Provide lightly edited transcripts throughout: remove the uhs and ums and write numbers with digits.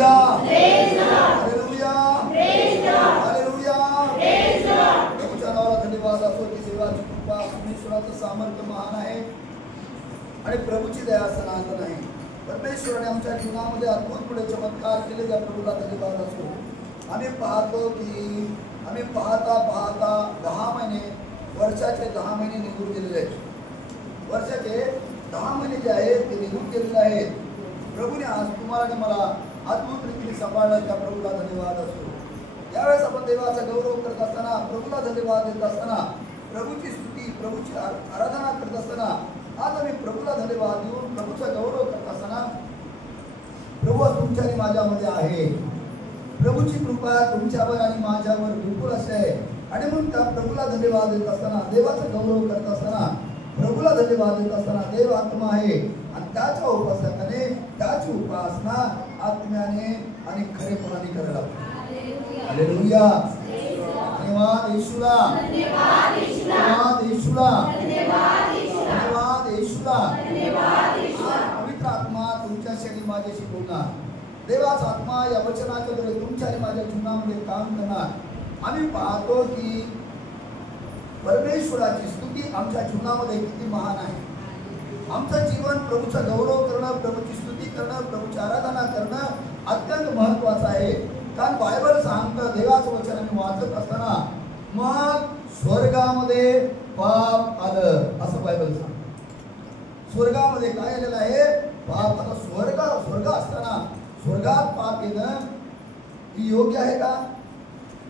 Hallelujah hallelujah hallelujah. प्रभूच्या नावाला धन्यवाद असो की देवाची कृपा परमेश्वराचं सामर्थ्य महान आहे आणि प्रभूची दया सनातन नाही. परमेश्वराने आमच्या जीवनामध्ये अद्भुत पुढे चमत्कार केले, त्या प्रभूला धन्यवाद असो. आम्ही पाहतो की आम्ही पाहता 10 महिने, वर्षाचे 10 महिने निघून गेलेले आहेत. वर्षाचे 10 महिने जे आहेत ते निघून गेलेले आहेत. प्रभूने आज तुम्हाला आणि मला अद्भुत रीतीने सांभाळलं, त्या प्रभूला धन्यवाद असो. यावेळेस आपण देवाचा गौरव करत असताना, प्रभूला धन्यवाद देत असताना, प्रभूची स्तुती प्रभूची आराधना करत असताना, आज आम्ही प्रभूला धन्यवाद देऊन प्रभूचा गौरव करत असताना, प्रभू तुमच्या आणि माझ्यामध्ये आहे. प्रभूची कृपा तुमच्यावर आणि माझ्यावर बिलकुल असे आहे. आणि म्हणून त्या प्रभूला धन्यवाद देत असताना, देवाचा गौरव करत असताना, प्रभूला धन्यवाद देत असताना, देव आत्मा आहे आणि त्याच्या उपासकाने त्याची उपासना आत्म्याने आणि खरेपणाने करायला. हालेलुया. धन्यवाद येशूला, धन्यवाद येशूला, धन्यवाद येशूला. पवित्र आत्मा तुमच्याशी आणि माझ्याशी बोलणार. देवाचा आत्मा या वचनाच्या द्वारे तुमच्या आणि माझ्या जीवनामध्ये काम करणार. आम्ही पाहतो की परमेश्वराची स्तुती आमच्या जीवनामध्ये किती महान आहे. आमचं जीवन प्रभूचा गौरव करणं, प्रभूची स्तुती करणं, प्रभूची आराधना करणं अत्यंत महत्त्वाचं आहे. कारण बायबल सांगतं, देवाचं वचन आम्ही वाचत असताना, मग स्वर्गामध्ये पाप आलं असं बायबल सांगतं. स्वर्गामध्ये काय आलेलं आहे? पाप. आता स्वर्ग असताना स्वर्गात पाप येणं ही योग्य आहे का?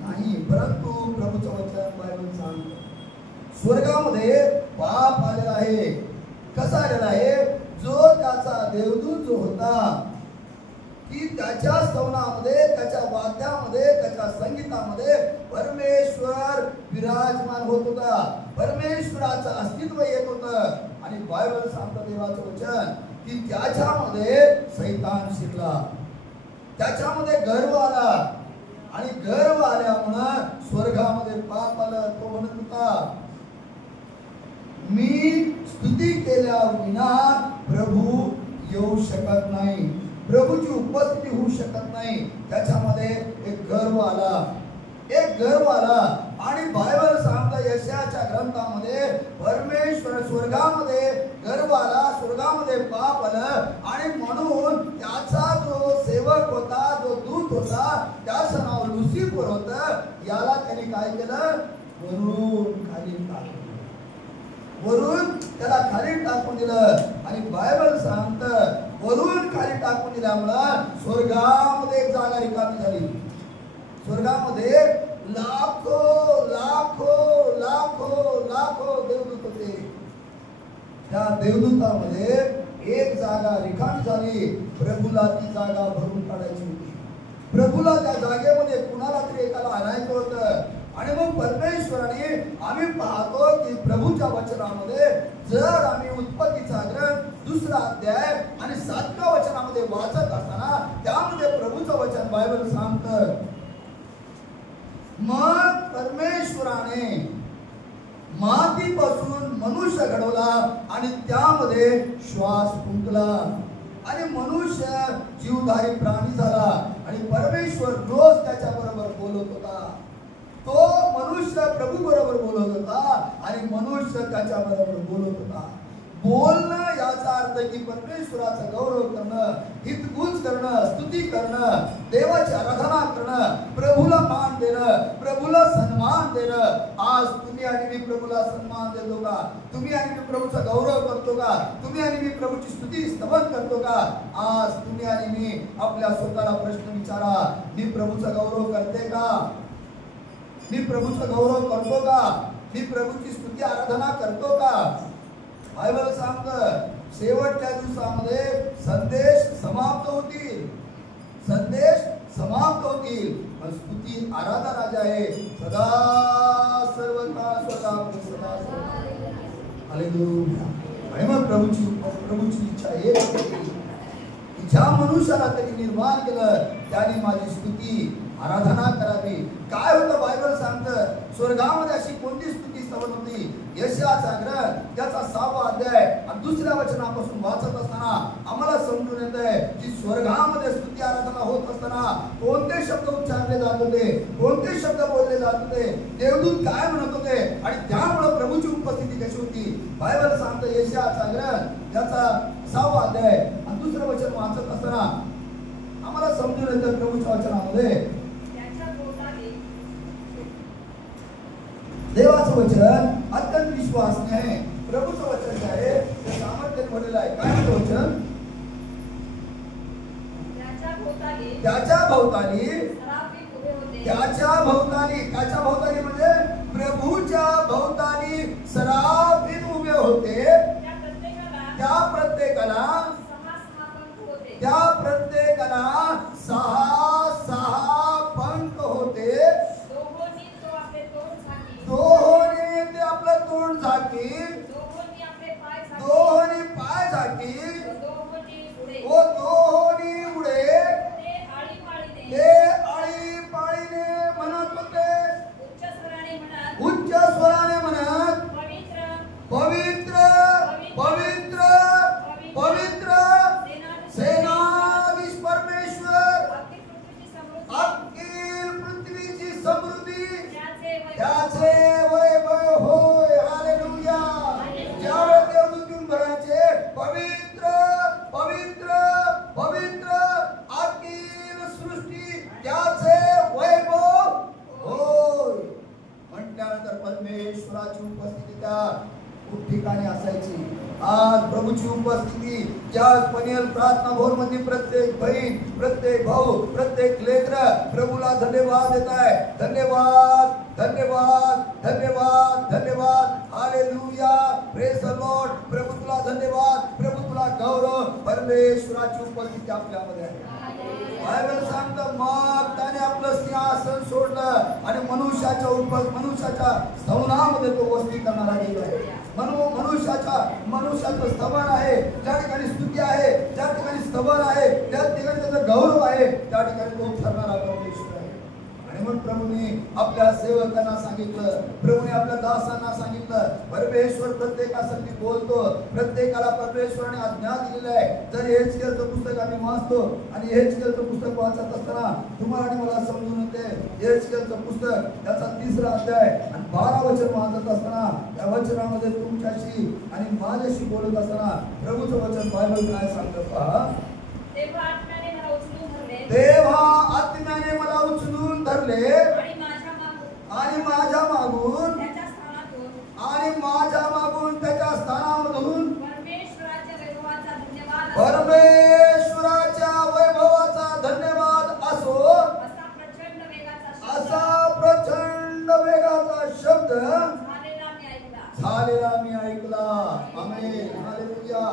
नाही. परंतु प्रभूचं वचन बायबल सांगतं स्वर्गामध्ये पाप आलेला आहे. कसा आलेला आहे? जो त्याचा देवदूत जो होता की त्याच्या स्तवनामध्ये, त्याच्या वाद्यामध्ये, त्याच्या संगीतामध्ये परमेश्वर विराजमान होत होता. परमेश्वराचं अस्तित्व येत होतं. आणि बायबल सांगतं देवाचं वचन की त्याच्यामध्ये सैतान शिरला, त्याच्यामध्ये गर्व आला आणि गर्व आल्यामुळं स्वर्गामध्ये पाप आलं. तो म्हणत होता, मी स्तुती केल्या विना प्रभू येऊ शकत नाही, प्रभूची उपस्थिती होऊ शकत नाही. त्याच्यामध्ये एक गर्व आला, एक गर्व आला. आणि बायबल सांगतं यशायाच्या ग्रंथामध्ये परमेश्वर स्वर्गामध्ये गर्व आला, स्वर्गामध्ये पाप आलं. आणि म्हणून त्याचा जो सेवक होता, जो दूत होता, त्याचं नाव लुसिफर होतं. याला त्यांनी काय केलं? वरून खाली टाकलं, वरून त्याला खाली टाकून दिलं. आणि बायबल सांगतं वरून खाली टाकून दिल्यामुळं स्वर्गामध्ये एक जागा रिकामी झाली. स्वर्गामध्ये लाखो लाखो लाखो लाखो देवदूत होते. त्या देवदूतामध्ये एक जागा रिकामी झाली. प्रभूला ती जागा भरून काढायची होती. प्रभूला त्या जागेमध्ये कुणाला तरी एकाला आणायचं होतं. आणि मग परमेश्वराने, आम्ही पाहतो की प्रभूच्या वचनामध्ये जर आम्ही उत्पत्तीचा ग्रंथ 2रा अध्याय आणि 7व्या वचनामध्ये वाचत असताना, त्यामध्ये प्रभूचं वचन बायबल सांगतं, मग परमेश्वराने मातीपासून मनुष्य घडवला आणि त्यामध्ये श्वास फुंकला आणि मनुष्य जीवधारी प्राणी झाला. आणि परमेश्वर रोज त्याच्या बरोबर बोलत होता. तो मनुष्य प्रभू बरोबर बोलत होता आणि मनुष्य त्याच्या बरोबर बोलत होता. बोलणं याचा अर्थ की परमेश्वराचा गौरव करणं, हितगुज करणं, स्तुती करणं, देवाची आराधना करणं, प्रभूला मान देणं, प्रभूला सन्मान देणं. आज तुम्ही आणि मी प्रभूला सन्मान देतो का? तुम्ही आणि मी प्रभूचा गौरव करतो का? तुम्ही आणि मी प्रभूची स्तुती स्तवन करतो का? आज तुम्ही आणि मी आपल्या स्वतःला प्रश्न विचारा, मी प्रभूचा गौरव करते का? मी प्रभूचा गौरव करतो का? मी प्रभूची स्तुती आराधना करतो का? बायबल सांगतं शेवटच्या दिवसामध्ये संदेश समाप्त होतील, संदेश समाप्त होतील, पण स्तुती आराधना जी आहे सदा सर्वदा सदा सदा. हालेलुया. आणि मग प्रभूची इच्छा आहे की ज्या मनुष्याला त्यांनी निर्माण केलं त्याने माझी स्तुती आराधना करावी. काय होतं? बायबल सांगतं स्वर्गामध्ये अशी कोणती स्तुती स्तवन होती? यशायाचा ग्रंथ त्याचा 6वा अध्याय आणि 2ऱ्या वचनापासून वाचत असताना आम्हाला समजून येतंय की स्वर्गामध्ये स्तुती आराधना होत असताना कोणते शब्द उच्चारले जात होते, कोणते शब्द बोलले जात होते, देवदूत काय म्हणत होते आणि त्यामुळे प्रभूची उपस्थिती कशी होती. बायबल सांगतो यशायाचा ग्रंथ याचा 6वा अध्याय आणि 2रं वचन वाचत असताना आम्हाला समजून येतं प्रभूच्या वचनामध्ये देवाचं वचन अत्यंत विश्वासनीय आहे. प्रभूचं वचन जे आहे ते सामर्थ्याने भरलेलं आहे. काय म्हणतं वचन? त्याच्या भोवताली म्हणजे प्रभूच्या भोवताली सराफीम उभे होते. त्या प्रत्येकाला 6 पंख होते. दोहोनी ते आपलं तोंड झाकी, दोहोनी पाय झाकी, ओ दोहोनी उडे. ते आळीपाळीने म्हणत होते, उच्च स्वराने म्हणत, पवित्र पवित्र पवित्र सेनाधीश परमेश्वर, अखिल पृथ्वीची समृद्धी त्याचे वैभव होय. हालेलुया. ज्यावेळेस देवदूत येऊन म्हणायचे पवित्र पवित्र पवित्र अखिल सृष्टी त्याचे वैभव होय म्हटल्यानंतर परमेश्वराची उपस्थिती त्या खूप ठिकाणी असायची. आज प्रभूची उपस्थिती ज्या पनीर प्रार्थना भवन मध्ये प्रत्येक बहीण, प्रत्येक भाऊ, प्रत्येक लेकरं प्रभूला धन्यवाद देत आहे. धन्यवाद धन्यवाद धन्यवाद धन्यवाद. हालेलुया. Praise the Lord. प्रभू तुला धन्यवाद, प्रभू तुला गौरव. परमेश्वराची उपस्थिती आपल्यामध्ये आहे. बायबल सांगतं मग त्याने आपलं सिंहासन सोडलं आणि मनुष्याच्या स्तवनामध्ये तो वस्ती करणारा देव आहे. मनुष्याचं स्तवन आहे, ज्या ठिकाणी स्तुती आहे, ज्या ठिकाणी स्तवन आहे, त्या ठिकाणी त्याचा गौरव आहे, त्या ठिकाणी तो ठरणारा परमेश्वर आहे. आणि म्हणून प्रभूने आपल्या सेवकांना सांगितलं, प्रभूने आपल्या दासांना सांगितलं, परमेश्वर प्रत्येकासाठी बोलतो. प्रत्येकाला परमेश्वराने आज्ञा दिलेली आहे. जर एहेजकेलचं पुस्तक आम्ही वाचतो आणि एहेजकेलचं पुस्तक वाचत असताना तुम्हाला आणि मला समजून येते. एहेजकेलचं पुस्तक त्याचा 3रा अध्याय आणि 12 वचन वाचत असताना त्या वचनामध्ये तुमच्याशी आणि माझ्याशी बोलत असताना प्रभूचं वचन बायबल काय सांगतं पहा. देवा आत्म्याने मला उचलून धरले आणि माझ्या मागून त्याच्या स्थानामधून परमेश्वराच्या वैभवाचा धन्यवाद असो असा प्रचंड वेगाचा शब्द झालेला मी ऐकला. आमेन. हालेलुया.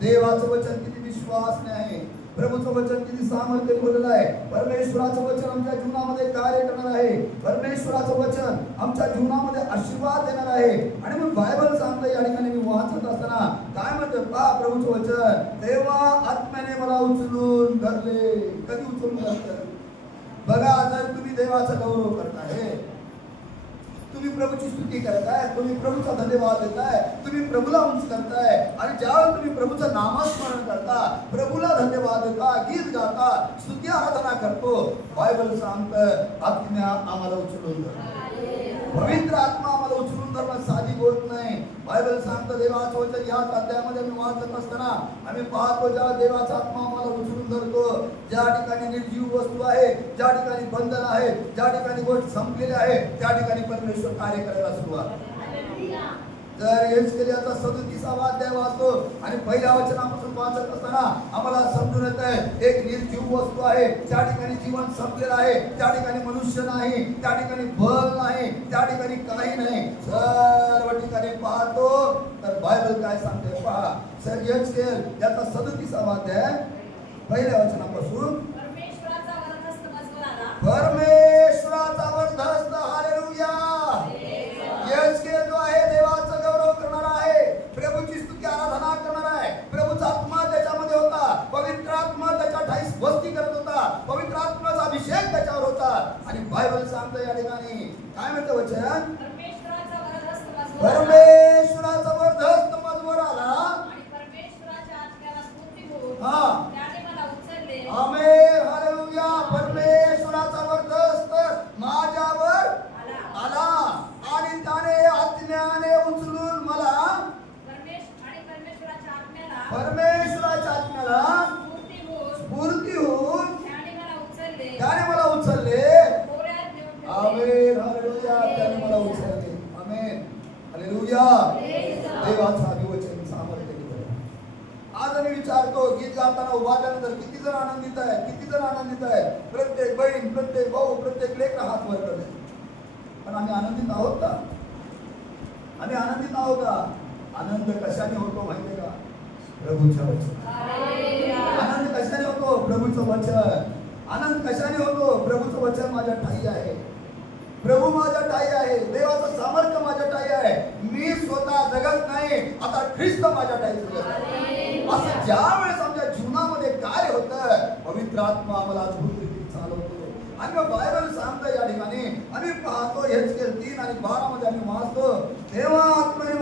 देवाचं वचन किती विश्वासनीय आहे. प्रभूचं वचन किती सामर्थ्य बोललेलं आहे. परमेश्वराचं वचन आमच्या जीवनामध्ये कार्य करणार आहे. परमेश्वराचं वचन आमच्या जीवनामध्ये आशीर्वाद देणार आहे. आणि मग बायबल सांगतं या ठिकाणी मी वाचत असताना काय म्हणतं पहा प्रभूचं वचन. तेव्हा आत्म्याने मला उचलून धरले. कधी उचलून धरलं बघा. जर तुम्ही देवाचा गौरव करताय, तुम्ही प्रभूची स्तुती करताय, तुम्ही प्रभूचा धन्यवाद देताय, तुम्ही प्रभूला उंच करताय आणि ज्यावेळेस तुम्ही प्रभूचं नामस्मरण करता, प्रभूला धन्यवाद देता, गीत गाता, स्तुती आराधना करतो, बायबल सांगतं आत्म्या आम्हाला उचलून धरला. पवित्र आत्मा आम्हाला उचलून धरणं साधी गोष्ट नाही. बायबल सांगतं देवाचं वचन याच अध्यायामध्ये मी वाचत असताना आम्ही पाहतो ज्या देवाचा आत्मा आम्हाला उचलून धरतो, ज्या ठिकाणी निर्जीव वस्तू आहे, ज्या ठिकाणी बंधन आहे, ज्या ठिकाणी गोष्ट संपलेली आहे, त्या ठिकाणी परमेश्वर कार्य करायला सुरुवात. जर एहेजकेलचा 37वा अध्याय वाचतो आणि पहिल्या वचनापासून वाचत असताना आम्हाला समजून येतंय एक निर्जीव वस्तू आहे, त्या ठिकाणी जीवन संपलेलं आहे, त्या ठिकाणी मनुष्य नाही, त्या ठिकाणी बल नाही, त्या ठिकाणी काही नाही. सर्व ठिकाणी पाहतो तर बायबल काय सांगते पहा. सर एहेजकेल याचा 37वा अध्याय पहिल्या वचनापासून परमेश्वराचा वरदहस्त. हालेलुया. एहेजकेल जो आहे देवाचा गौरव करणारा आहे, प्रभूची स्तुती आराधना करणारा आहे. प्रभूचा आत्मा त्याच्यामध्ये होता, पवित्र आत्मा त्याच्या ठाईस वस्ती करत होता, पवित्र आत्म्याचा अभिषेक त्याच्यावर होता. आणि बायबल सांगतं या ठिकाणी काय म्हणतं वचन. परमेश्वराचा वरदहस्त माझवर आला. आमेन. हालेलुया. त्याने मला उचलले. Amen hallelujah. त्याने मला उचलले. Amen hallelujah. देवाचा अभिवचन सामर्थ्य दिलं. आज आम्ही विचारतो गीत गाताना उभारल्यानंतर किती जण आनंदित आहेत, किती जण आनंदित आहेत. प्रत्येक बहीण, प्रत्येक भाऊ, प्रत्येक लेकरं हात वर करते. पण आम्ही आनंदित आहोत का? आम्ही आनंदित आहोत का? आनंद कशाने होतो माहितीये का? प्रभूच्या वचन. आनंद कशाने होतो? प्रभूचं वचन. आनंद कशाने होतो? प्रभूचं वचन माझ्या ठाई आहे. प्रभू माझ्या ठाई आहे. देवाचं सामर्थ्य माझ्या ठाई आहे. मी स्वतः जगत नाही, आता ख्रिस्त माझ्या ठाई जगत आहे. असं ज्या वेळेस आमच्या जीवनामध्ये काय होतं, पवित्र आत्मा आम्हाला अद्भुत रीतीने चालवतो. आणि मग बायबल सांगतं या ठिकाणी आम्ही पाहतो हेच 3 आणि 12 मध्ये आम्ही वाचतो, तेव्हा आत्म्याने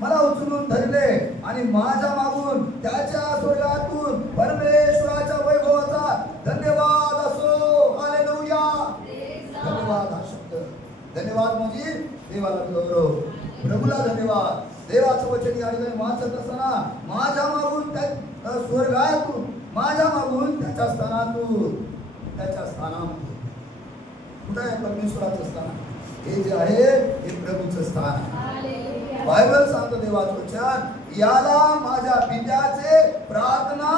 मला उचलून धरले आणि माझ्या मागून त्याच्या स्वर्गातून परमेश्वराच्या वैभवाचा धन्यवाद असो. हालेलुया. धन्यवाद हा शब्द. धन्यवाद म्हणजे देवाला गौरव, प्रभूला धन्यवाद. देवाचं वचन या ठिकाणी वाचत असताना माझ्या मागून त्या स्वर्गातून, माझ्या मागून त्याच्या स्थानातून, त्याच्या स्थानातून. कुठं आहे परमेश्वराचं स्थान? हे जे आहे हे प्रभूचं स्थान आहे. बायबल सांगतो देवाचं वचन, याला माझ्या पित्याचे प्रार्थना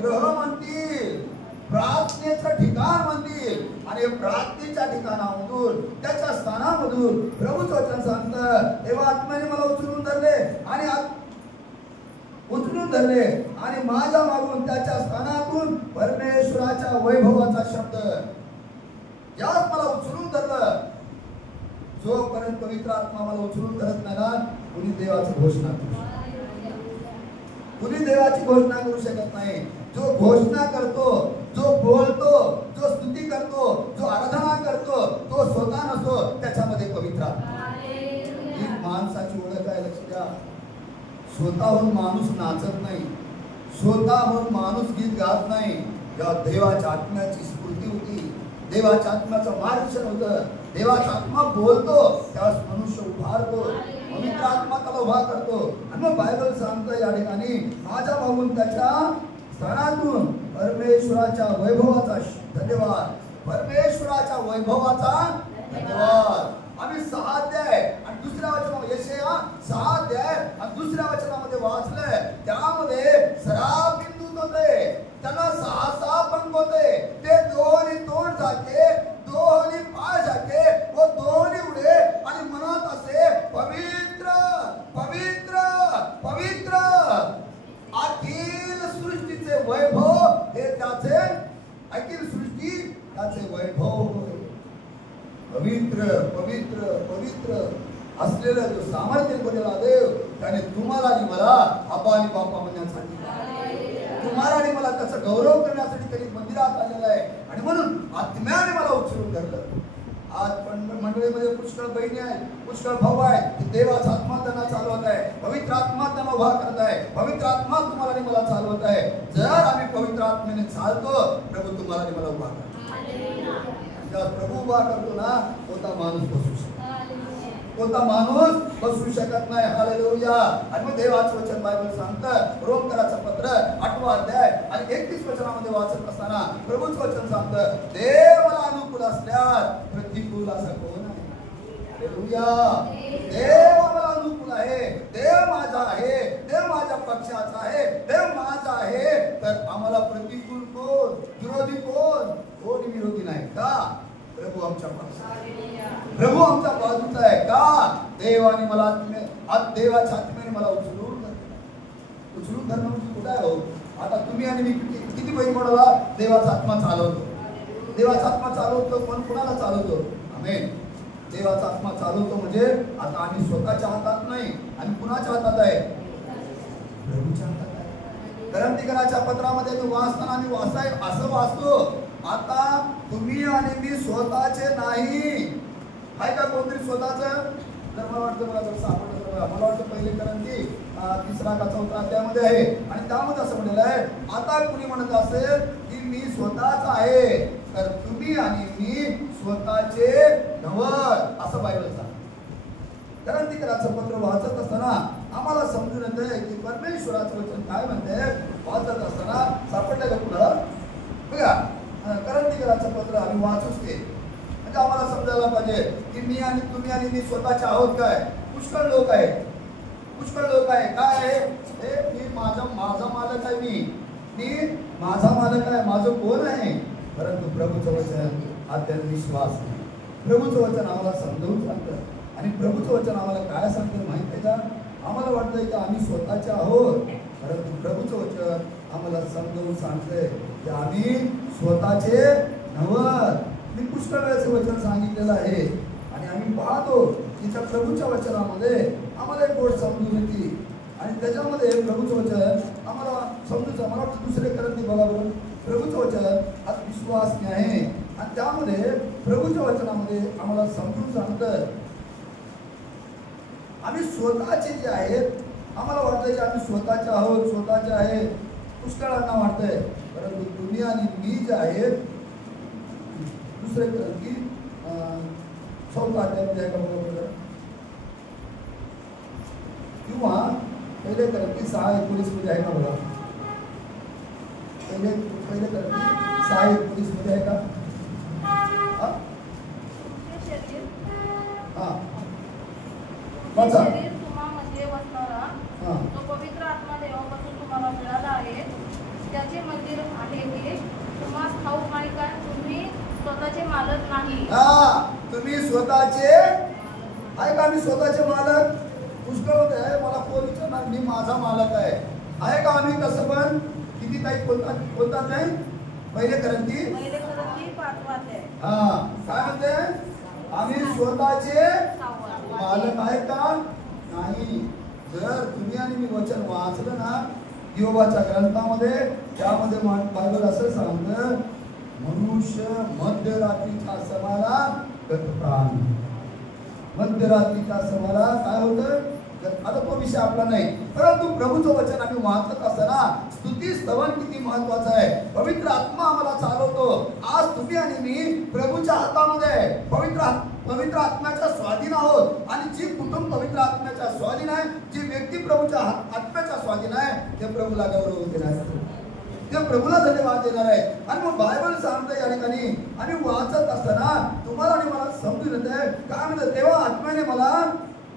गृह म्हणतील, प्रार्थनेचं ठिकाण म्हणतील. आणि प्रार्थनेच्या ठिकाणामधून, त्याच्या स्थानामधून प्रभूचं वचन सांगतं, तेव्हा आत्म्याने मला उचलून धरले आणि माझ्या मागून त्याच्या स्थानातून परमेश्वराच्या वैभवाचा शब्द. याच मला उचलून धरलं. जोपर्यंत पवित्र आत्मा मला उचलून धरत नाही ना, कुणी देवाची घोषणा करू शकत, कुणी देवाची घोषणा करू शकत नाही. जो घोषणा करतो, जो बोलतो, जो स्तुती करतो, जो आराधना करतो, तो स्वतः नसतो, त्याच्यामध्ये पवित्र आत्मा. ही माणसाची ओळख आहे, लक्ष द्या. स्वतःहून माणूस नाचत नाही, स्वतःहून माणूस गीत गात नाही. जेव्हा देवाच्या आत्म्याची स्फूर्ती होती, देवाच्या आत्म्याचं मार्गदर्शन होतं, देवाचा आत्मा बोलतो, त्यावेळेस मनुष्य उभारतो, पवित्र आत्मा त्याला उभा करतो. आणि मग बायबल सांगतं या ठिकाणी, माझ्या मागून त्याच्या स्थानातून परमेश्वराच्या वैभवाचा धन्यवाद, परमेश्वराच्या वैभवाचा धन्यवाद. आम्ही 6 अध्याय आणि दुसऱ्या वचनामध्ये, यशाया 6 अध्याय आणि दुसऱ्या वचनामध्ये वाचलंय, त्यामध्ये सराबिंदू होते, त्यांना 6 पंख होते. ते दोन्ही तोंड झाके, दोन्ही पाय झाके व दोन्ही उडे आणि म्हणत असे, पवित्र पवित्र पवित्र. अखिल सृष्टीचे वैभव हे त्याचे, अखिल सृष्टी त्याचे वैभव. पवित्र पवित्र पवित्र असलेला जो सामर्थ्य बनलेला देव, त्याने तुम्हाला आणि मला आबा आणि बापा म्हणण्यासाठी, तुम्हाला आणि मला त्याचा गौरव करण्यासाठी त्यांनी मंदिरात आलेला आहे. आणि म्हणून आत्म्याने मला उचलून धरलं. आज मंडळीमध्ये पुष्कळ बहिणी आहेत, पुष्कळ भाऊ आहेत, देवाचा आत्मा त्यांना चालवत आहे, पवित्र आत्मा त्यांना उभा करत आहे, पवित्र आत्मा तुम्हाला आणि मला चालवत आहे. जर आम्ही पवित्र आत्म्याने चालतो, प्रभू तुम्हाला आणि मला उभा करतो. जेव्हा प्रभू उभा करतो ना, कोणता माणूस बसू शकतो, कोणता माणूस बसू शकत नाही. हालेलुया. आणि मग देवाचं वचन बायबल सांगतं, रोमकराचं पत्र 8 अध्याय आणि 31 वचनामध्ये वाचत असताना प्रभूचं वचन सांगतं, देव मला अनुकूल असल्यास प्रतिकूल असा कोण आहे. हालेलुया. देव मला अनुकूल आहे, देव माझा आहे, देव माझ्या पक्षाचा आहे, देव माझा आहे, तर आम्हाला प्रतिकूल कोण, विरोधी कोण? कोणी विरोधी नाही का? प्रभू आमच्या पक्षात, प्रभू आमच्या बाजूचा आहे का? देवाने मला देवाच्या आत्म्याने मला उचलून धरणं म्हणजे कुठं आहे हो? आता तुम्ही आणि मी किती बहीण म्हणाला, देवाचा आत्मा चालवतो, देवाचा आत्मा चालवतो. पण कुणाला चालवतो? आमेन. देवाचा आत्मा चालवतो म्हणजे आता आम्ही स्वतःच्या हातात नाही, आणि कुणाच्या हातात आहे? प्रभूच्या हातात आहे. करंतीकराच्या पत्रामध्ये मी वाचताना आम्ही असं वाचतो, आता तुम्ही आणि मी स्वतःचे नाही. आहे का कोणतरी स्वतःचं? तर मला वाटतं मला जर सापडलं, मला वाटतं पहिले करंती 3 का 4 अध्यायामध्ये आहे, आणि त्यामध्ये असं म्हटलेलं आहे, आता कुणी म्हणत असेल की मी स्वतःच आहे, तर तुम्ही आणि मी स्वतःचे नव्हत, असं बायबल सांगतं. करंतीकराचं पत्र वाचत असताना आम्हाला समजून येतंय की परमेश्वराचं वचन काय म्हणते. वाचत असताना सापडलं का कुणाला? बघा, करंती कोरिंथीयराचं पत्र आम्ही वाचूच ते, म्हणजे आम्हाला समजायला पाहिजे की मी आणि तुम्ही आणि मी स्वतःचे आहोत काय? पुष्कळ लोक आहे, पुष्कळ लोक आहे. काय आहे हे? मी माझा मालक आहे, मी माझा मालक आहे, माझं कोण आहे? परंतु प्रभूचं वचन अत्यंत विश्वास नाही. प्रभूचं वचन आम्हाला समजावून सांगतं आणि प्रभूचं वचन आम्हाला काय सांगतं माहिती आहे का? आम्हाला वाटतंय की आम्ही स्वतःचे आहोत, परंतु प्रभूचं वचन आम्हाला समजावून सांगतंय की आम्ही स्वतःचे नव्हत. मी पुष्कळ वेळेचे वचन सांगितलेलं आहे आणि आम्ही पाहतो की त्या प्रभूच्या वचनामध्ये आम्हाला एक गोष्ट समजून येते आणि त्याच्यामध्ये प्रभूचं वचन आम्हाला समजून, मला वाटतं दुसरे करत नाही बघा बरं. प्रभूचं वचन हा विश्वास आहे आणि त्यामध्ये प्रभूच्या वचनामध्ये आम्हाला समजून सांगतं आम्ही स्वतःचे जे आहेत, आम्हाला वाटतं की आम्ही स्वतःचे आहोत, स्वतःचे आहेत, पुष्कळांना वाटतंय. परंतु तुम्ही आणि मी जे आहेत, दुसरे की 4 अध्यायामध्ये आहे का किंवा पहिले करंती 6:19 मध्ये आहे का बघा? पहिले करंती 6:19 मध्ये आहे का? शरीर तुम्हामध्ये वसणारा तो पवित्र आत्मा देवापासून तुम्हाला मिळाला आहे, त्याचे मंदिर आहे की तुम्हाला ठाऊक नाही का तुम्ही स्वतःचे मालक नाही. तुम्ही स्वतःचे आहे का? मी स्वतःचे मालक. पुष्कळ होते आहे, मला कोण विचारणार मी माझा मालक आहे का? आम्ही कसं पण किती काही कोणता नाही. पहिले करंती 5 वाक्य काय म्हणते? आम्ही स्वतःचे मालक आहे का? नाही. जर तुम्ही आणि मी वचन वाचलं ना योबाच्या ग्रंथामध्ये, त्यामध्ये बायबल असं सांगतं मनुष्य मध्यरात्रीच्या समाला गतप्राण. मध्यरात्रीच्या समाला काय होतं? आता तो विषय आपला नाही, परंतु प्रभूचं वचन आम्ही वाचत असताना स्तुती स्तवन किती महत्वाचं आहे. पवित्र आत्मा आम्हाला चालवतो. आज तुम्ही आणि मी प्रभूच्या हातामध्ये आहे. पवित्र आत्म्याच्या स्वाधीन आहोत आणि जी कुटुंब पवित्र आत्म्याच्या स्वाधीन आहे, जी व्यक्ती प्रभूच्या आत्म्याच्या स्वाधीन आहे, ते प्रभूला गौरव देणार आहे, ते प्रभूला धन्यवाद देणार आहे. आणि मग बायबल सांगतं या ठिकाणी आम्ही वाचत असताना तुम्हाला आणि मला समजून येत आहे काय म्हणतं, तेव्हा आत्म्याने मला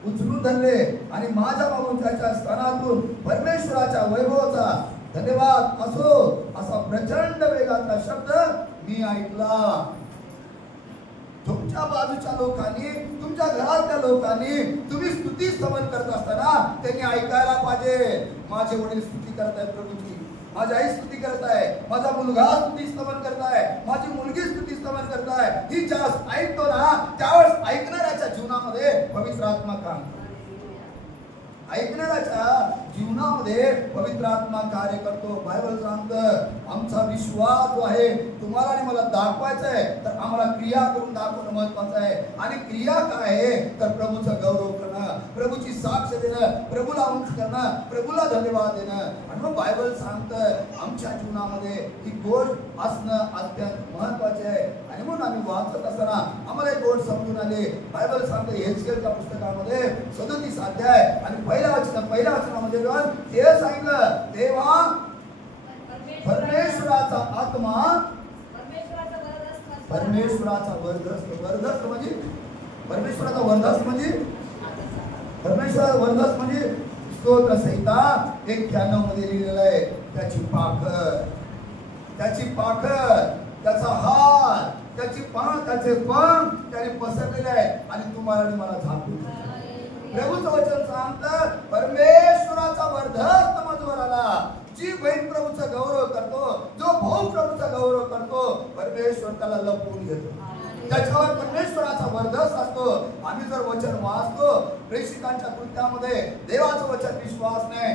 उचलून धरले आणि माझ्या मागून त्याच्या स्थानातून परमेश्वराच्या वैभवाचा धन्यवाद असो असा प्रचंड वेगाचा शब्द मी ऐकला. तुमच्या बाजूच्या लोकांनी, तुमच्या घरातल्या लोकांनी तुम्ही स्तुती स्तवन करत असताना त्यांनी ऐकायला पाहिजे, माझे वडील स्तुती करत आहेत प्रभूची, माझी आई स्तुती करत आहे, माझा मुलगा स्तुती स्तवन करत आहे, माझी मुलगी स्तुती स्तवन करत आहे. ही ज्या ऐकतो ना त्यावेळेस ऐकणाऱ्याच्या जीवनामध्ये पवित्र आत्मा काम, ऐकणाऱ्याच्या जीवनामध्ये पवित्र आत्मा कार्य करतो. बायबल सांगतं आमचा विश्वास जो आहे तुम्हाला आणि मला दाखवायचा आहे, तर आम्हाला क्रिया करून दाखवणं महत्वाचं आहे. आणि क्रिया काय आहे? तर प्रभूचं गौरव करणं, प्रभूची साक्ष देणं, प्रभूला उंच करणं, प्रभूला धन्यवाद देणं. आणि मग बायबल सांगतं आमच्या जीवनामध्ये ही गोष्ट असणं अत्यंत महत्वाचे आहे. आणि म्हणून आम्ही वाचत असताना आम्हाला एक गोष्ट समजून आली. बायबल सांगतं हेजकेलच्या पुस्तकामध्ये 37 अध्याय आणि पहिल्या वचनामध्ये ते सांगितलं तेव्हा परमेश्वराचा आत्मा, परमेश्वराचा वर्धस्त म्हणजे परमेश्वराचा वर्धस्त म्हणजे परमेश्वराचा वर्धस्त म्हणजे स्तोत्र संहिता 91 मध्ये लिहिलेलं आहे. त्याची पाखर, त्याचा हात, त्याचे पंख त्याने पसरलेले आहे आणि तुम्हाला आणि मला झाकून. प्रभूचं वचन सांगतं परमेश्वराचा वर्धस्त मजवर आला. जी बहीण प्रभूचा गौरव करतो, जो भाऊ प्रभूचा गौरव करतो, परमेश्वर त्याला लपवून घेतो, त्याच्यावर परमेश्वराचा वर्धस असतो. आम्ही जर वचन वाचतो प्रेषितांच्या कृत्यामध्ये देवाचं वचन विश्वास नाही,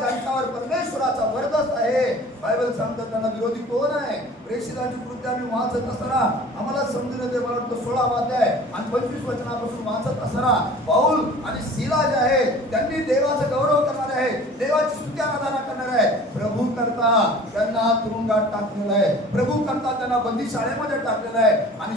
ज्यांच्यावर परमेश्वराचा वर्धस आहे, बायबल सांगतं त्यांना विरोधी कोण आहे? प्रेषितांची कृत्या आम्ही वाचत असताना आम्हाला समजून येते. मला वाटतं 16 अध्याय आणि 25 वचनापासून वाचत असताना पाऊल आणि सीला जे आहेत त्यांनी देवाचा गौरव करणारे आहेत, देवाची स्तुती आराधना करणारे आहेत. प्रभू करता त्यांना तुरुंगात टाकलेलं आहे, प्रभू करता त्यांना बंदी शाळेमध्ये टाकलेलं आहे आणि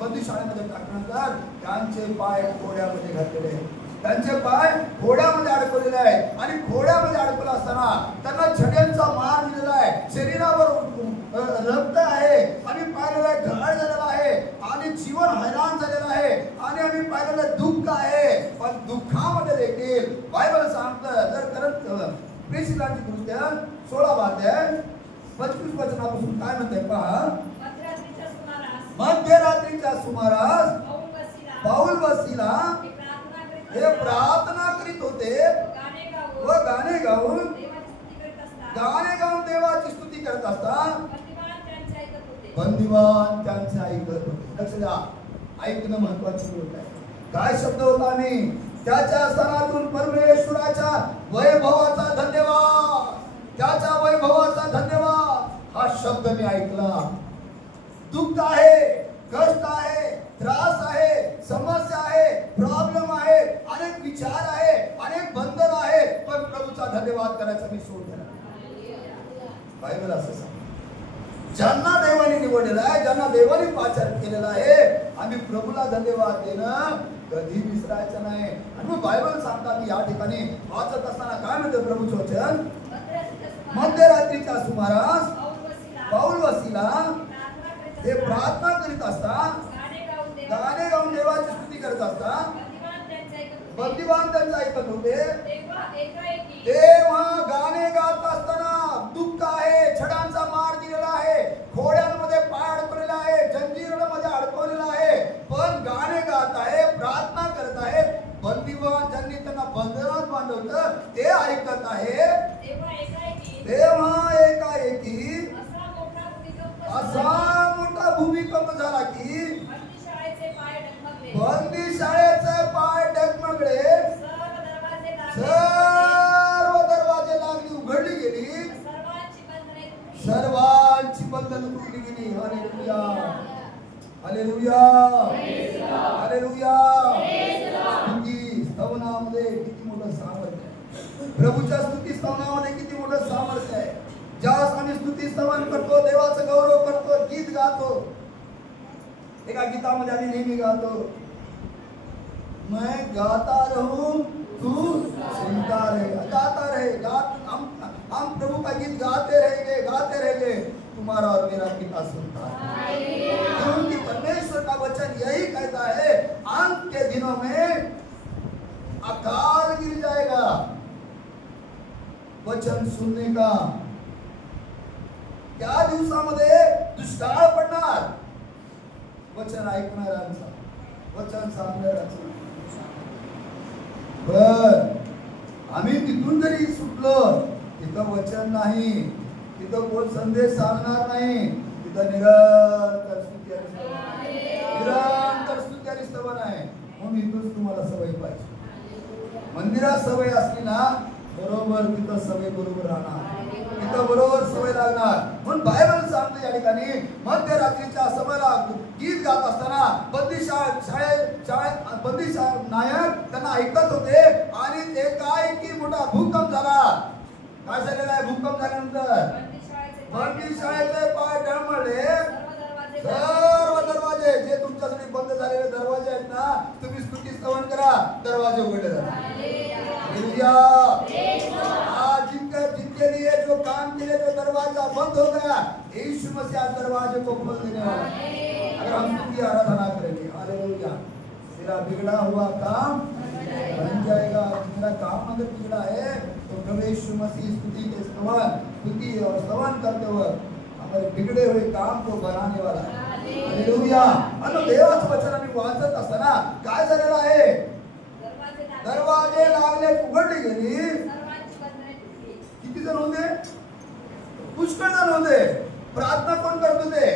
बंदी शाळेमध्ये टाकल्यानंतर त्यांचे पाय घोड्यामध्ये घातलेले आहेत, त्यांचे पाय घोड्यामध्ये अडकवलेले आहेत आणि घोड्यामध्ये अडकवलं असताना त्यांना छड्यांचा मार दिलेला आहे, शरीरावर रक्त आहे आणि अध्याय 25 वचनापासून काय म्हणते पहा. मध्यरात्रीच्या सुमारास मध्यरात्रीच्या सुमारास पाऊल वसीला हे प्रार्थना करीत होते व गाणे गाऊन देवाची स्तुती करत असतात. बंदिवान त्यांचे ऐकत होते. लक्ष द्या, ऐकणं महत्वाची गोष्ट आहे. काय शब्द होता मी त्याच्या सणातून परमेश्वराच्या वैभवाचा धन्यवाद, त्याच्या वैभवाचा धन्यवाद हा शब्द मी ऐकला. दुःख आहे, कष्ट आहे, त्रास आहे, समस्या आहे, प्रॉब्लेम आहे, अनेक विचार आहे, अनेक बंधन आहे, पण प्रभूचा धन्यवाद करायचा मी सोडला. बायबल असं सांगतो. ज्यांना देवाने निवडलेला आहे, ज्यांना देवाने पाचार केलेला आहे, आम्ही प्रभूला धन्यवाद देणं कधी विसरायचं नाही. आणि मग बायबल सांगतात की या ठिकाणी वाचत असताना काय म्हणते प्रभूचं वचन. मध्यरात्रीच्या सुमारास पाऊल वसीला हे प्रार्थना करीत असतात, गाणे गाऊन देवाची स्तुती करत असतात. बंदिवान त्यांचं ऐकत होते. तेव्हा गाणे गात असताना दुःख आहे, छडांचा मार दिलेला आहे, खोड्यांमध्ये पाय अडकवलेला आहे, जंजीरमध्ये अडकवलेला आहे, पण गाणे गात आहे, प्रार्थना करत आहे. बंदिवान ज्यांनी त्यांना बंधनात बांधवलं ते ऐकत आहे. तेव्हा एकाएकी असा मोठा भूमिकंप झाला की बंदी शाळेचे पाय डगमगले, सर्व दरवाजे लागली, उघडली गेली, सर्वांची बंधनं तुटली गेली. Hallelujah, hallelujah, hallelujah. स्तुती स्तवनामध्ये किती मोठं सामर्थ्य आहे. प्रभूच्या स्तुती स्तवनामध्ये किती मोठं सामर्थ्य आहे. ज्यावेळेस आम्ही स्तुती स्तवन करतो, देवाचं गौरव करतो, गीत गातो. एका गीतामध्ये आम्ही नेहमी गातो, मैं गाता रहूं तू सुनता रहे, गाता रहे. हम प्रभु का गीत गाते रहेंगे, तुम्हारा और मेरा पिता सुनता है. क्योंकि परमेश्वर का वचन यही कहता है, अंत के दिनों में अकाल गिर जाएगा वचन सुनने का. त्या दिवसामध्ये दुष्काळ पडणार वचन ऐकणाऱ्यांचा, वचन सांगणाऱ्यांचा. पण आम्ही तिथून जरी सुटलो, तिथं वचन नाही, तिथं कोण संदेश सांगणार नाही, तिथं निरंतर स्तुती आणि स्तवन आहे. म्हणून इथून तुम्हाला सवय पाहिजे. मंदिरात सवय असली ना, बरोबर तिथं सवय बरोबर राहणार, तिथं बरोबर सवय लागणार. म्हणून बायबल सांगते या ठिकाणी मध्यरात्रीच्या समयाला गीत गात असताना बंदी नायक त्यांना ऐकत होते. आणि ते काय की मोठा भूकंप झाला. काय झालेला आहे भूकंप झाल्यानंतर? बंदी शाळेचे पाय डळमळले, सर्व दरवाजे जे तुमच्यासाठी बंद झालेले दरवाजे आहेत ना, तुम्ही स्तुती स्तवन करा, दरवाजे उघडले जातात. जिनके लिए जो काम के लिए जो दरवाजा बंद हो गया, यीशु मसीह दरवाजे को खोल देने वाला है. अगर हम स्तुति आराधना करेंगे, हालेलुया, मेरा बिगड़ा हुआ काम बन जाएगा. मेरा काम अगर बिगड़ा है तो प्रभु यीशु मसीह स्तुति और स्तवन करते हुए हमारे बिगड़े हुए काम को बनाने वाला है. हालेलुया. आणि देवाचं वचन आम्ही वाचत असताना काय झालेलं आहे? दरवाजे लागले, उघडली गेली. किती जण होते? पुष्कळ जण होते. प्रार्थना कोण करत होते?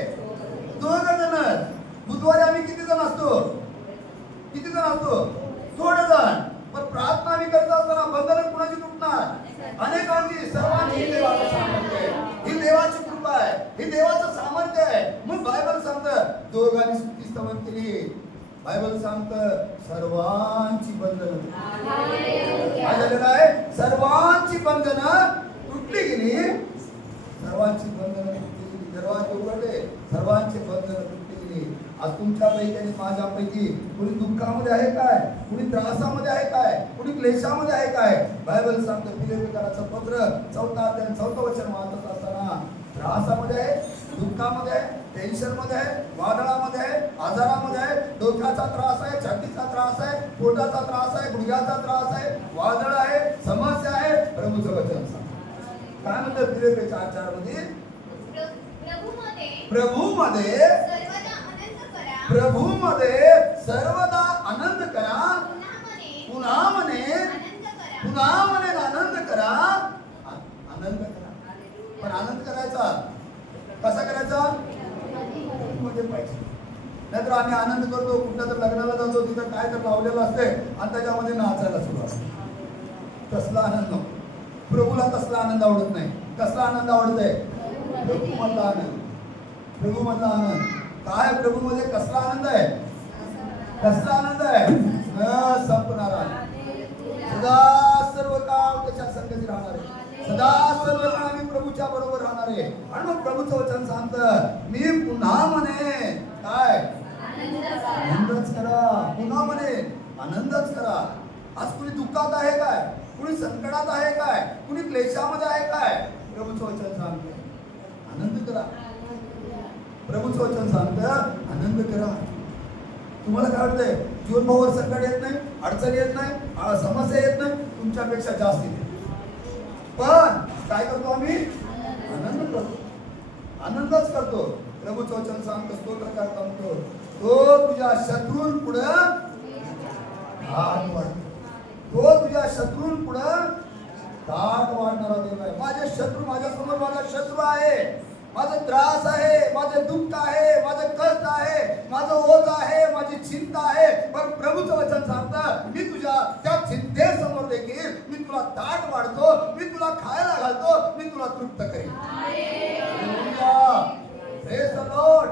2 जण. बुधवारी आम्ही किती जण असतो? थोडे जण. पण प्रार्थना आम्ही करत असताना बंधन कुणाची तुटणार? अनेकांची, सर्वांची. देवाचं सामर्थ्य आहे, ही देवाची कृपा आहे, ही देवाचं सामर्थ्य आहे. मग बायबल सांगतं दोघांनी स्तुती स्तवन केली. बायबल सांगतं सर्वांची बंधनं काय झालेलं आहे? सर्वांची बंधनं तुटली गेली. सर्वांची बंधनं तुटली गेली. दरवाजे उघडले, सर्वांची बंधनं तुटली गेली. आज तुमच्यापैकी आणि माझ्यापैकी कुणी दुःखामध्ये आहे काय? कुणी त्रासामध्ये आहे काय? कुणी क्लेशामध्ये आहे काय? बायबल सांगतं फिलिप्पियराचं पत्र 4 अध्याय 4 वचन वाचत असताना त्रासामध्ये आहे, दुःखामध्ये आहे, टेन्शनमध्ये आहे, वादळामध्ये आहे, आजारामध्ये आहे, डोक्याचा त्रास आहे, छातीचा त्रास आहे, पोटाचा त्रास आहे, गुडघ्याचा त्रास आहे, वादळ आहे, समस्या आहे. प्रभूचं वचन सांग. काय म्हणतात फिलिप्पी 4:4 मध्ये? प्रभूमध्ये प्रभूमध्ये सर्वदा आनंद करा, पुन्हा म्हणे आनंद करा. आनंद करा. पण आनंद करायचा कसा करायचा? मध्ये पाहिजे. नाहीतर आम्ही आनंद करतो, कुठल्या तर लग्नाला जातो, तिथं काय तर लावलेलं असते आणि त्याच्यामध्ये नाचायला सुरुवात. तसला आनंद नको. प्रभूला तसला आनंद आवडत नाही. कसला आनंद आवडतंय? प्रभू मधला आनंद. प्रभू मधला आनंद काय? प्रभू मध्ये कसला आनंद आहे? कसला आनंद आहे? न संपणारा. सदा सर्व काळ त्याच्या संगती राहणार आहे. सदा सर्व काळ आम्ही प्रभूच्या बरोबर राहणार आहे. आणि मग प्रभूचं वचन सांगतं, मी पुन्हा म्हणे काय? आनंदच करा. पुन्हा म्हणे आनंदच करा. आज कुणी दुःखात आहे काय? कुणी संकटात आहे काय? कुणी क्लेशामध्ये आहे काय? प्रभूचं वचन सांगतं आनंद करा. प्रभूचं वचन सांगतं आनंद करा. तुम्हाला काय वाटतंय? जीवनभावावर संकट येत नाही, अडचण येत नाही, समस्या येत नाही, तुमच्यापेक्षा जास्त येते. पण काय करतो आम्ही? आनंद करतो. आनंदच करतो. प्रभूचं वचन सांगतो, स्तोत्र करता म्हणतो, तो तुझ्या शत्रूं पुढे हात वाढतो. तो तुझ्या शत्रूं पुढे दाट वाढणारा देव आहे. माझे शत्रू माझ्या समोर, माझा शत्रू आहे, माझा त्रास आहे, माझे दुःख आहे, माझे कष्ट आहे, माझं ओझ आहे, माझी चिंता आहे. पण प्रभूचं वचन सांगतं, मी तुझ्या त्या चिंतेसमोर देखील मी तुला दाट वाढतो, मी तुला खायला घालतो, मी तुला तृप्त करेन. Praise the Lord.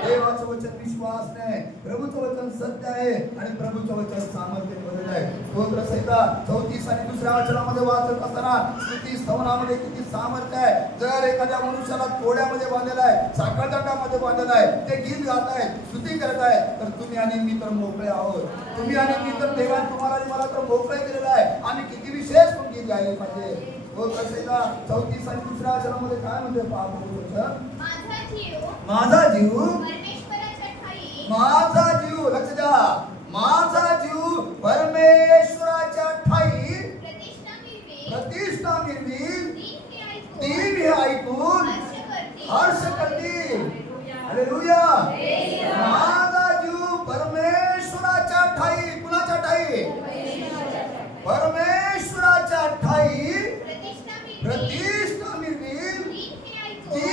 देवाचं वचन विश्वास नाही, प्रभूचं वचन सत्य आहे आणि प्रभूचं वचन सामर्थ्यवान आहे. स्तोत्र संहिता 34 आणि 2 वचनामध्ये वाचत असताना स्तुती स्तवनामध्ये किती सामर्थ्य आहे. जर एखाद्या मनुष्याला तोड्यामध्ये बांधलेला आहे, साखळदंडामध्ये बांधलेला आहे, ते गीत गात आहेत, स्तुती करत आहेत, तर तुम्ही आणि मी तर मोकळे आहोत. तुम्ही आणि मी तर देवाने तुम्हाला आणि मला तर मोकळे केलेलं आहे. आम्ही किती विशेष पण गीत गायले पाहिजे. स्तोत्र संहिता 34 आणि 2 वचनामध्ये काय म्हणते पहा प्रभूचं वचन? माझा जीव माझा जीव, लक्ष द्या, माझा जीव परमेश्वराच्या ठाई प्रतिष्ठा मिळवी, ती मी ऐकून हर्ष करतील. हालेलुया. माझा जीव परमेश्वराच्या ठाई, कुणाच्या ठाई? परमेश्वराच्या ठाई प्रतिष्ठा मिळवी. ती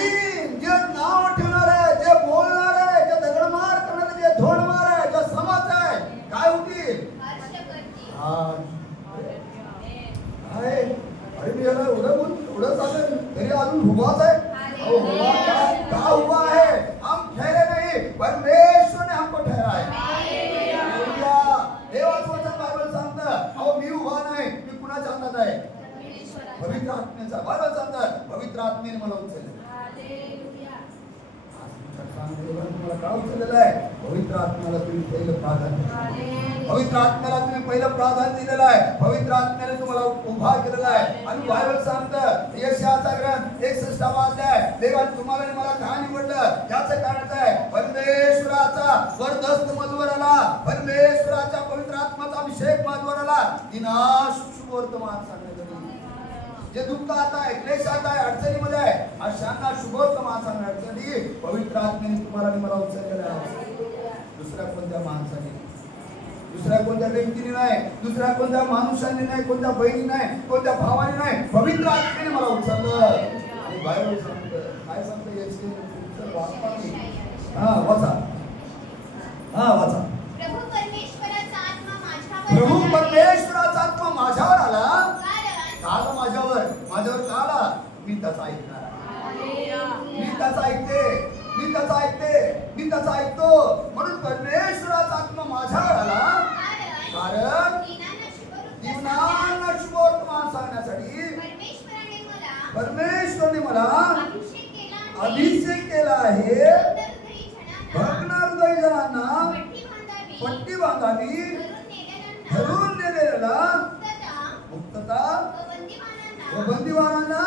जे नाव ठेवणार आहे, जे बोलणार आहे, जे दगडमार करणार आहे, जे धोडमार आहे, जे समाज आहे, काय होतील? अरे मी याला उडत चालेल तरी अजून उभाच आहे. का उभा आहे? हम ठहरे नहीं, परमेश्वर ने हमको ठहरा है. देवाचं वचन बायबल सांगतं, अहो मी उभा नाही, मी कुणाच्या हातात आहे? पवित्र आत्म्याचा. बायबल सांगतं पवित्र आत्म्याने मला उचललं. तुम्हाला काय उचललेलं आहे? पवित्र आत्म्याला तुम्ही पहिलं प्राधान्य, पवित्र आत्म्याला तुम्ही पहिलं प्राधान्य दिलेलं आहे. पवित्र आत्म्याने तुम्हाला उभा केलेला आहे. आणि बायबल सांगतं यशाचा ग्रंथ 61 अध्याय, देवाने तुम्हाला आणि मला का निवडलं? याचं कारण आहे परमेश्वराचा वरदस्त मजवर आला, परमेश्वराच्या पवित्र आत्म्याचा अभिषेक मजवर आला. दिनाश शुभवर्तमान सांगण्यासाठी, जे दुःखात आहे, क्लेशात आहे, अडचणीमध्ये आहे, अशांना शुभवर्तमान सांगण्यासाठी पवित्र आत्म्याने तुम्हाला आणि मला उचललेलं आहे. दुसऱ्या कोणत्या माणसाने, दुसऱ्या कोणत्या व्यक्तीने नाही, दुसऱ्या कोणत्या माणसाने नाही, कोणत्या बहिणी नाही, कोणत्या भावाने नाही, पवित्र आत्म्याने मला उचललं. आणि बायबल सांगतं, काय सांगतं याची वाचा. वाचा. प्रभू परमेश्वराचा आत्मा माझ्यावर आला. आला माझ्यावर का आला? मी त्याचा ऐकणार, मी त्याचा ऐकते, मी त्याचा ऐकतो. म्हणून परमेश्वराचा आत्मा माझ्यावर आला, कारण जीवनाला शुभवर्तमान सांगण्यासाठी परमेश्वराने मला अभिषेक केला आहे. भग्न हृदय जनांना पट्टी बांधावी, धरून नेलेला मुक्तता व बंदिवानांना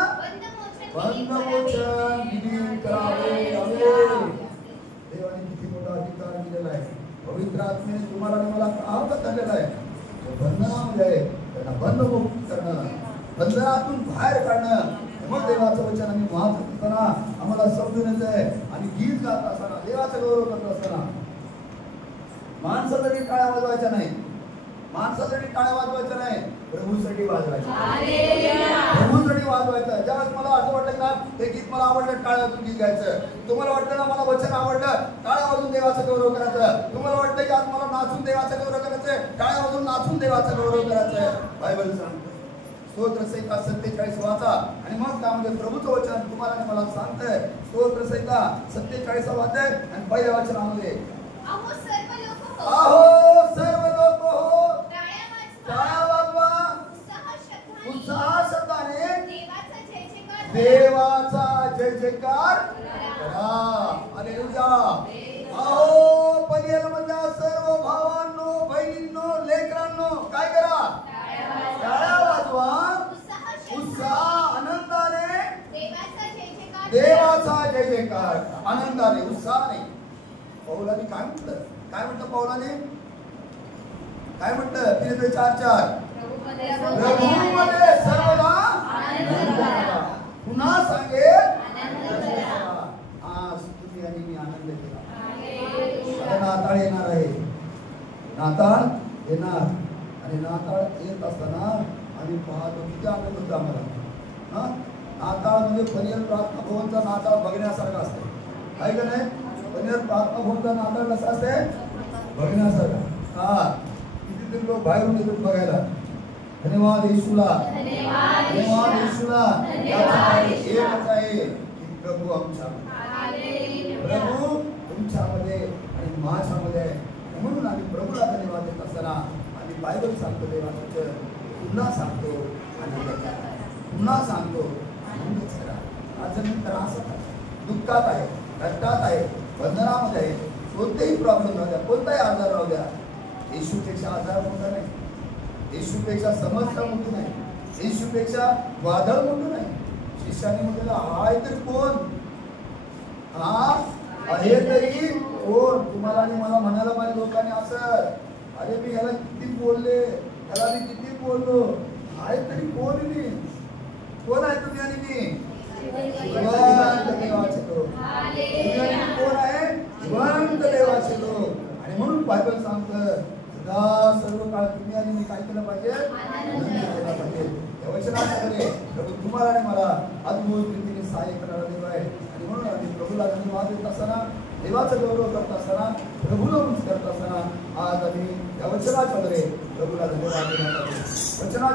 बंधमोचन करावे. देवाने किती मोठा अधिकार दिलेला आहे. पवित्र आत्म्याने तुम्हाला आणि मला आवडत झालेला आहे. बंधनामध्ये आहे त्यांना बंधमुक्त करणं, बंधनातून बाहेर काढणं, आम्हाला समजून येत आहे आणि गीत गात असताना देवाचा गौरव करत असताना माणसासाठी टाळ्या वाजवायच्या नाही, माणसासाठी टाळ्या वाजवायच्या नाही, प्रभूसाठी वाजवायच्या, प्रभूसाठी वाजवायचं. ज्यावेळेस मला असं वाटलं ना हे गीत मला आवडलं टाळ्या वाजून गीत गायचं, तुम्हाला वाटलं ना मला वचन आवडलं टाळ्या वाजून देवाचा गौरव करायचं, तुम्हाला वाटतं की आज मला नाचून देवाचा गौरव करायचं टाळ्या वाजून नाचून देवाचा गौरव करायचं. बायबल सांगतं स्तोत्र संहिता 47 वाचा आणि मग त्यामध्ये प्रभूचं वचन तुम्हाला आणि मला सांगतंय. स्तोत्र संहिता 47 अध्याय आणि पहिल्या वचनामध्ये अहो सर्व लोक हो टाळ्या वाजवा, उत्साह शब्दाने देवाचा जय जयकार करा. हालेलुया. अहो पनियल मधल्या सर्व भावांनो बहिणींनो लेकरांनो काय करा, टाळ्या वाजवा, उत्साह आनंदाने देवाचा जय जयकार, आनंदाने उत्साहाने. पौलाने काय म्हटलं, काय म्हटलं पौलाने, काय म्हटलं फिलिप्पी 4:4 प्रभूमध्ये सर्वदा पुन्हा सांगे आज तुम्ही आणि मी आनंद केला. आता नाताळ येणार आहे, नाताळ येणार आणि नाताळ येत असताना आम्ही पाहतो किती आनंद होतो आम्हाला. नाताळ म्हणजे पनीर प्रार्थना भवनचा नाताळ बघण्यासारखा असते, आहे का नाही. पनीर प्रार्थना भवनचा नाताळ कसा असते, बघण्यासारखा. कितीतरी लोक बाहेरून येतात बघायला. धन्यवाद येशूला, धन्यवाद येशूला. एकच आहे की प्रभू आमच्या, प्रभू तुमच्यामध्ये आणि माझ्यामध्ये आहे. म्हणून आम्ही प्रभूला धन्यवाद देत असताना आम्ही बायबल सांगतो, देवाचं पुन्हा सांगतो आनंद करा, पुन्हा सांगतो आनंद करा. आज मी त्रासात आहे, दुःखात आहे, कष्टात आहे, बंधनामध्ये आहे, कोणतेही प्रॉब्लेम राहू द्या, कोणताही आजार राहू द्या, येशूपेक्षा आजार मोठा नाही, येशूपेक्षा समस्या मोठी नाही, येशूपेक्षा वादळ मोठं नाही. शिष्याने म्हटलेलं हाय तरी कोण, हा आहे तरी कोण. तुम्हाला आणि मला म्हणायला पाहिजे लोकांनी असं, अरे मी ह्याला किती बोलले, ह्याला मी किती बोललो, हाय तरी कोण नाही. कोण आहे तुम्ही आणि मी, जिवंत देवाचे लोक. कोण आहे, जिवंत देवाचे लोक. आणि म्हणून बायबल सांगतं सदा सर्व काळ तुम्ही आणि मी काय केलं पाहिजे, केला पाहिजे. या वचनामध्ये प्रभू तुम्हाला आणि मला अद्भुत रीतीने सहाय्य करणारा देव आहे. आणि म्हणून आम्ही प्रभूला धन्यवाद देत असताना, देवाचा गौरव करत असताना, प्रभूला उंच करत असताना आज आम्ही या वचनाच्या मध्ये प्रभूला धन्यवाद देणार आहोत. वचना